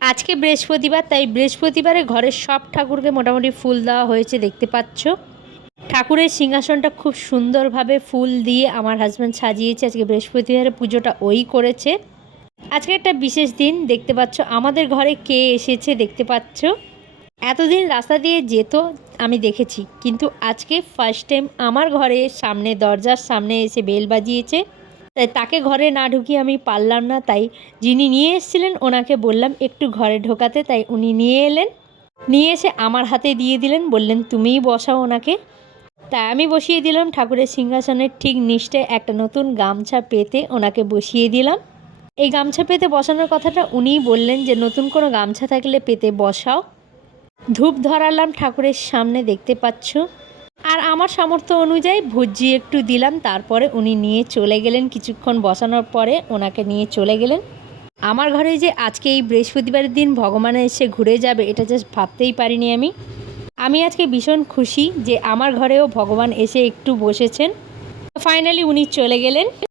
আজকে বৃহস্পতিবার, তাই বৃহস্পতিবারে ঘরের সব ঠাকুরকে মোটামুটি ফুল দেওয়া হয়েছে, দেখতে পাচ্ছ। ঠাকুরের সিংহাসনটা খুব সুন্দরভাবে ফুল দিয়ে আমার হাজব্যান্ড সাজিয়েছে। আজকে বৃহস্পতিবারে পুজোটা ওই করেছে। আজকে একটা বিশেষ দিন, দেখতে পাচ্ছ আমাদের ঘরে কে এসেছে, দেখতে পাচ্ছ। এতদিন রাস্তা দিয়ে যেত আমি দেখেছি, কিন্তু আজকে ফার্স্ট টাইম আমার ঘরের সামনে, দরজার সামনে এসে বেল বাজিয়েছে। তাই তাকে ঘরে না ঢুকিয়ে আমি পারলাম না, তাই যিনি নিয়ে এসেছিলেন ওনাকে বললাম একটু ঘরে ঢোকাতে, তাই উনি নিয়ে এলেন। নিয়ে এসে আমার হাতে দিয়ে দিলেন, বললেন তুমিই বসাও ওনাকে। তাই আমি বসিয়ে দিলাম ঠাকুরের সিংহাসনের ঠিক নিচে একটা নতুন গামছা পেতে ওনাকে বসিয়ে দিলাম। এই গামছা পেতে বসানোর কথাটা উনিই বললেন যে নতুন কোনো গামছা থাকলে পেতে বসাও। ধূপ ধরালাম ঠাকুরের সামনে, দেখতে পাচ্ছ। আর আমার সামর্থ্য অনুযায়ী ভুজি একটু দিলাম। তারপরে উনি নিয়ে চলে গেলেন। কিছুক্ষণ বসানোর পরে ওনাকে নিয়ে চলে গেলেন। আমার ঘরে যে আজকে এই বৃহস্পতিবারের দিন ভগবান এসে ঘুরে যাবে, এটা জাস্ট ভাবতেই পারিনি আমি আজকে ভীষণ খুশি যে আমার ঘরেও ভগবান এসে একটু বসেছেন। ফাইনালি উনি চলে গেলেন।